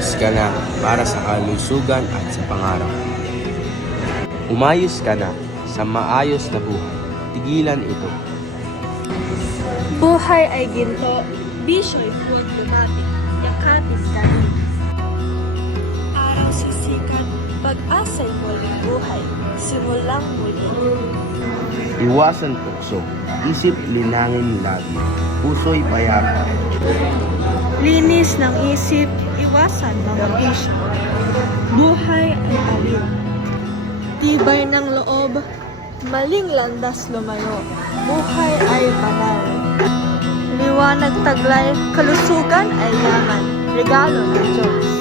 Kumilos ka na para sa kalusugan at sa pangarap. Umayos ka na sa maayos na buhay. Tigilan ito. Buhay ay ginto, bisyo'y huwag lumapit, yakapin ka rin. Araw sisikat, pag-asa'y muling buhay, simulang muli. Iwasan tukso, isip linangin lagi, puso'y payapa. Linis ng isip, iwasan mga bisyo. Buhay ay alin. Tibay ng loob, maling landas lumayo. Buhay ay banal. Liwanag taglay, kalusugan ay yaman. Regalo ng Diyos.